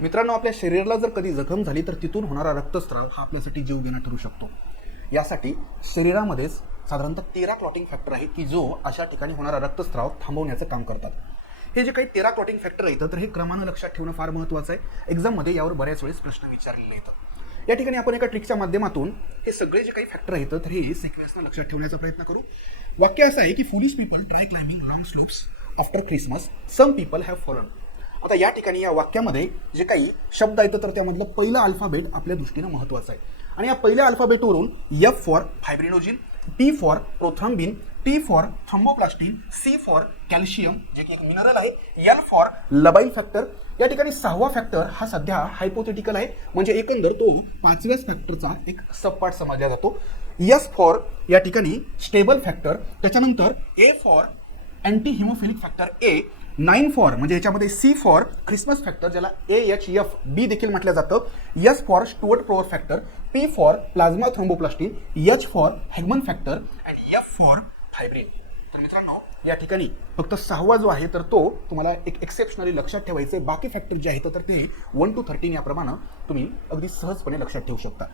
मित्रांनो आपल्या शरीराला जर कधी जखम झाली तर तिथून होणारा रक्तस्त्राव हा आपल्यासाठी जीवघेणा ठरू शकतो. यासाठी शरीरामध्येच साधारणतः तेरा क्लॉटिंग फॅक्टर आहेत की जो अशा ठिकाणी होणारा रक्तस्त्राव थांबवण्याचं काम करतात. हे जे काही तेरा क्लॉटिंग फॅक्टर आहेत तर हे क्रमानं लक्षात ठेवणं फार महत्त्वाचं आहे. एक्झाममध्ये यावर बऱ्याच वेळेस प्रश्न विचारलेले येतात. या ठिकाणी आपण एका ट्रिकच्या माध्यमातून हे सगळे जे काही फॅक्टर आहेत तर हे सिक्वेन्सनं लक्षात ठेवण्याचा प्रयत्न करू. वाक्य असं आहे की foolish people try climbing long slopes after Christmas some people have fallen आता या ठिकाणी या वाक्यामध्ये जे काही शब्द आहेत तर त्यामधलं पहिलं अल्फाबेट आपल्या दृष्टीनं महत्त्वाचं आहे. आणि या पहिल्या अल्फाबेटवरून F for fibrinogen P for prothrombin T for thromboplastin C for calcium जे की एक मिनरल आहे एल फॉर लबाईल फॅक्टर या ठिकाणी सहावा फॅक्टर हा सध्या हायपोथेटिकल आहे. म्हणजे एकंदर तो पाचव्याच फॅक्टरचा एक सबपार्ट समजला जातो. एस फॉर या ठिकाणी स्टेबल फॅक्टर त्याच्यानंतर A for anti haemophilic factor A nine for म्हणजे याच्यामध्ये सी फॉर ख्रिसमस फॅक्टर ज्याला ए एच एफ बी देखील म्हटलं जातं. S for Stuart Prower factor P for plasma thromboplastin H for Hageman factor and F for fibrin तर मित्रांनो या ठिकाणी फक्त सहावा जो आहे तर तो तुम्हाला एक एक्सेप्शनली लक्षात ठेवायचं आहे बाकी फॅक्टर जे आहेत तर ते वन टू थर्टीन याप्रमाणे तुम्ही अगदी सहजपणे लक्षात ठेवू शकता.